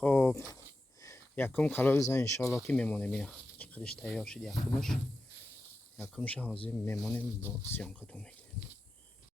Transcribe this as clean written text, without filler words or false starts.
خب یکم کلاوز انشالله که میمونیم اینا چقدرش تیار شد یکمش حاضر میمونیم با سیان کتون میگیریم.